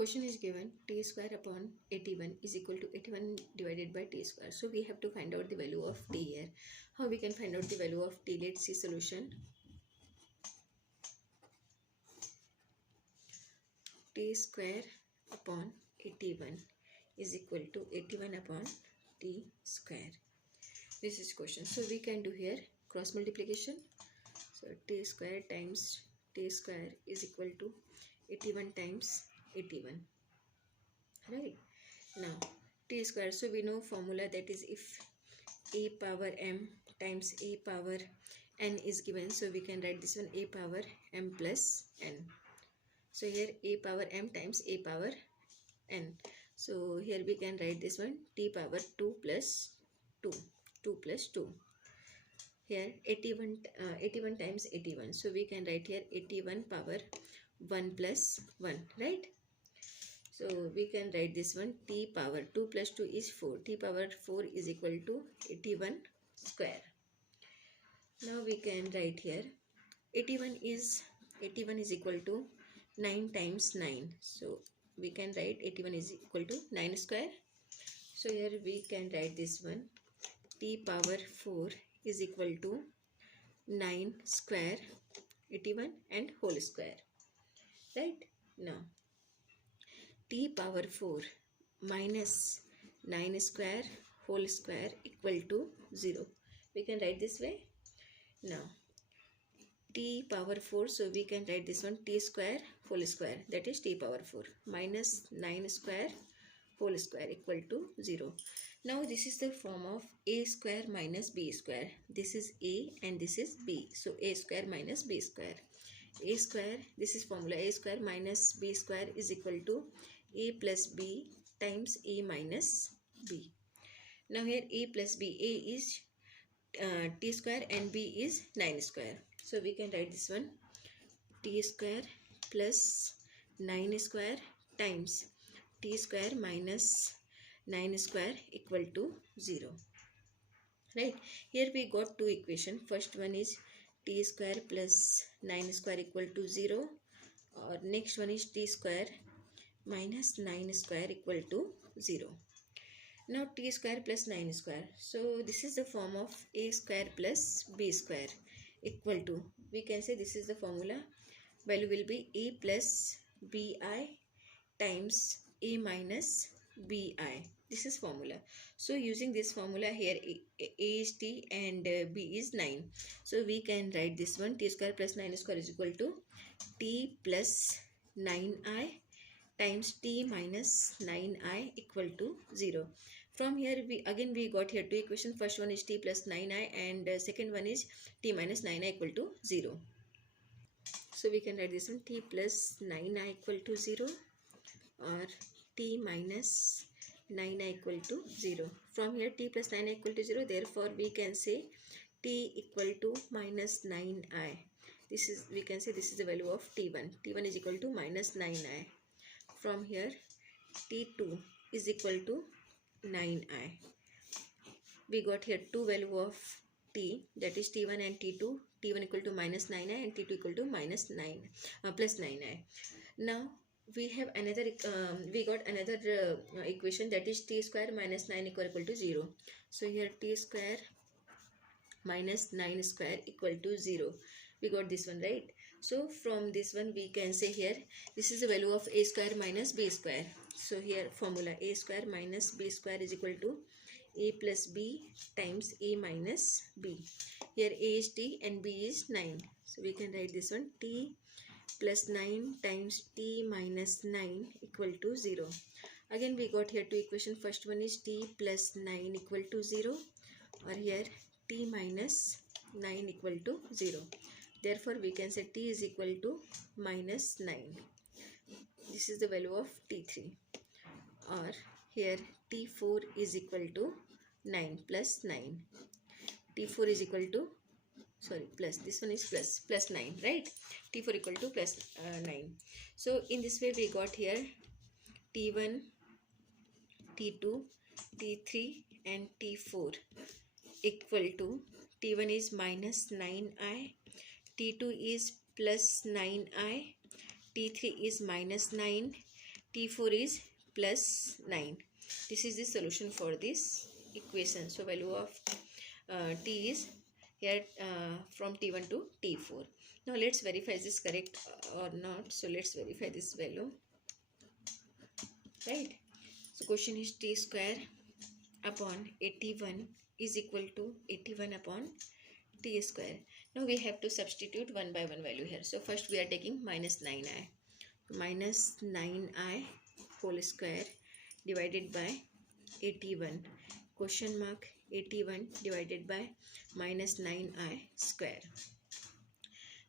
Question is given t square upon 81 is equal to 81 divided by t square. So we have to find out the value of t here. How we can find out the value of t? Let's see solution. T square upon 81 is equal to 81 upon t square. This is question. So we can do here cross multiplication. So t square times t square is equal to 81 times 81. Right. Now t square. So we know formula, that is if a power m times a power n is given. So we can write this one a power m plus n. So here a power m times a power n. So here we can write this one t power 2 plus 2. 2 plus 2. Here 81 times 81. So we can write here 81 power 1 plus 1. Right? So we can write this one t power 2 plus 2 is 4. T power 4 is equal to 81 square. Now we can write here 81 is equal to 9 times 9. So we can write 81 is equal to 9 square. So here we can write this one t power 4 is equal to 9 square 81 and whole square. Right? Now t power 4 minus 9 square whole square equal to 0. We can write this way. Now t power 4, so we can write this one t square whole square, that is t power 4 minus 9 square whole square equal to 0. Now this is the form of a square minus b square. This is a and this is b. So a square minus b square. A square, this is formula, a square minus b square is equal to a plus b times a minus b. Now here a plus b, a is t square and b is 9 square. So we can write this one t square plus 9 square times t square minus 9 square equal to 0. Right? Here we got two equations. First one is t square plus 9 square equal to 0. Or next one is t square minus 9 square equal to 0. Now t square plus 9 square. So this is the form of a square plus b square equal to, we can say this is the formula, value will be a plus bi times a minus bi. This is formula. So using this formula here a is t and b is 9. So we can write this one t square plus 9 square is equal to t plus 9i times t minus 9i equal to 0. From here we got here two equations. First one is t plus 9i and second one is t minus 9i equal to 0. So we can write this one t plus 9i equal to 0 or t minus 9i equal to 0. From here t plus 9i equal to 0, therefore we can say t equal to minus 9i. This is, we can say this is the value of t1. t1 is equal to minus 9i. From here t2 is equal to 9i. We got here two value of t, that is t1 and t2. t1 equal to minus 9i and t2 equal to minus 9 plus 9i. Now we have another we got another equation, that is t square minus 9 equal to 0. So here t square minus 9 square equal to 0. We got this one, right? So from this one we can say here this is the value of a square minus b square. So here formula a square minus b square is equal to a plus b times a minus b. Here a is t and b is 9. So we can write this one t plus 9 times t minus 9 equal to 0. Again we got here two equations. First one is t plus 9 equal to 0 or here t minus 9 equal to 0. Therefore we can say t is equal to minus 9. This is the value of t3. Or here t4 is equal to 9 plus 9. t4 is equal to, sorry, plus, this one is plus 9, right? t4 equal to plus 9. So in this way we got here t1, t2, t3 and t4 equal to, t1 is minus 9i, t2 is plus 9i, t3 is minus 9, T4 is plus 9. This is the solution for this equation. So value of T is here from T1 to T4. Now let's verify is this correct or not. So let's verify this value. Right. So question is T square upon 81 is equal to 81 upon T square. Now we have to substitute one by one value here. So first we are taking minus 9i. Minus 9i whole square divided by 81. Question mark 81 divided by minus 9i square.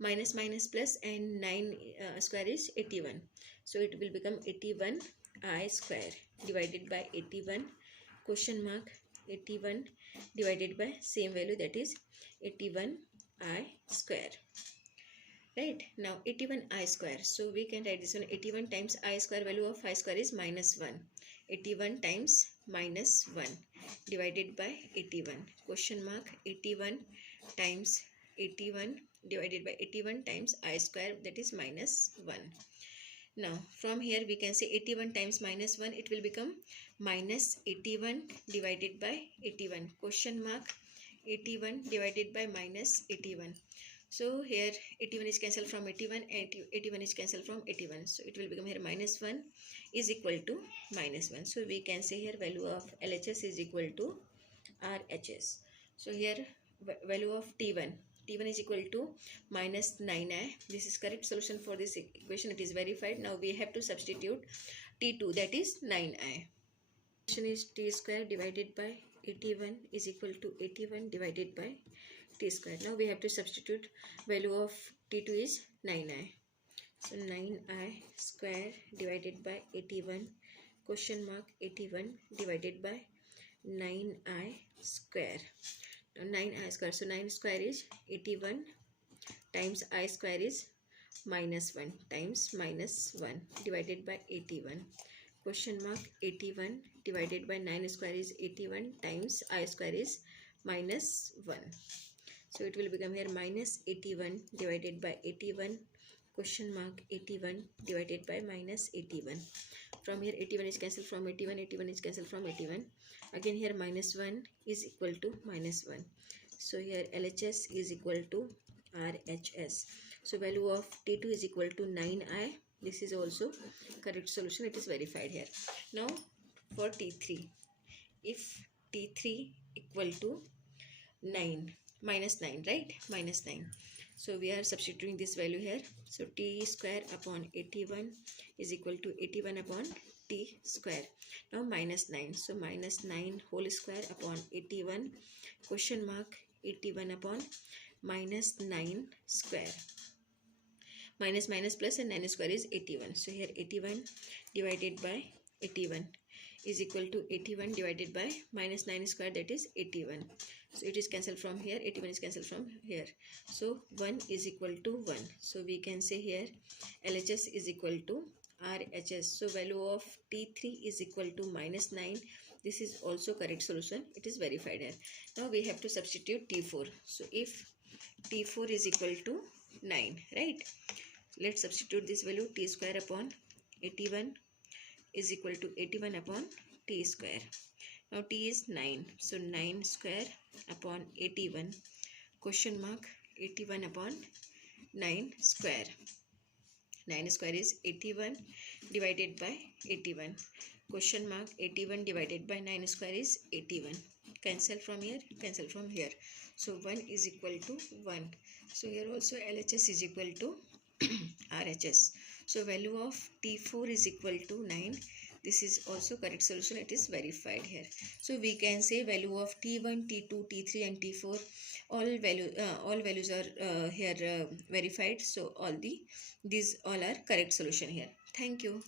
Minus minus plus and 9 square is 81. So it will become 81i square divided by 81. Question mark 81 divided by same value, that is 81i square. Right, now 81i square. So we can write this one, 81 times I square, value of I square is minus 1. 81 times minus 1 divided by 81. Question mark 81 times 81 divided by 81 times I square, that is minus 1. Now from here we can say 81 times minus 1, it will become minus 81 divided by 81. Question mark 81 divided by minus 81. So here 81 is cancelled from 81 and 81 is cancelled from 81. So it will become here minus 1 is equal to minus 1. So we can say here value of LHS is equal to RHS. So here value of T1 is equal to minus 9i. This is correct solution for this equation. It is verified. Now we have to substitute T2, that is 9i. Question is T square divided by 81 is equal to 81 divided by T square. Now we have to substitute value of T2 is 9i. So 9i square divided by 81. Question mark 81 divided by 9i square. Now 9i square. So 9 square is 81 times I square is minus 1 times minus 1 divided by 81. Question mark 81 divided by 9 square is 81 times I square is minus 1. So it will become here minus 81 divided by 81. Question mark 81 divided by minus 81. From here 81 is cancelled from 81, 81 is cancelled from 81. Again here minus 1 is equal to minus 1. So here LHS is equal to RHS. So value of T2 is equal to 9i. This is also correct solution. It is verified here. Now for T3. If T3 equal to 9, minus 9, right? Minus 9. So we are substituting this value here. So T square upon 81 is equal to 81 upon T square. Now minus 9. So minus 9 whole square upon 81. Question mark 81 upon minus 9 square. Minus minus plus and 9 square is 81. So here 81 divided by 81 is equal to 81 divided by minus 9 square, that is 81. So it is cancelled from here, 81 is cancelled from here. So 1 is equal to 1. So we can say here LHS is equal to RHS. So value of T3 is equal to minus 9. This is also correct solution. It is verified here. Now we have to substitute T4. So if T4 is equal to 9, right? Let's substitute this value. T square upon 81 is equal to 81 upon T square. Now T is 9. So 9 square upon 81. Question mark 81 upon 9 square. 9 square is 81 divided by 81. Question mark 81 divided by 9 square is 81. Cancel from here, cancel from here. So 1 is equal to 1. So here also LHS is equal to RHS. So value of T4 is equal to 9. This is also correct solution. It is verified here. So we can say value of T1, T2, T3 and T4 all values are here verified. So these all are correct solution here. Thank you.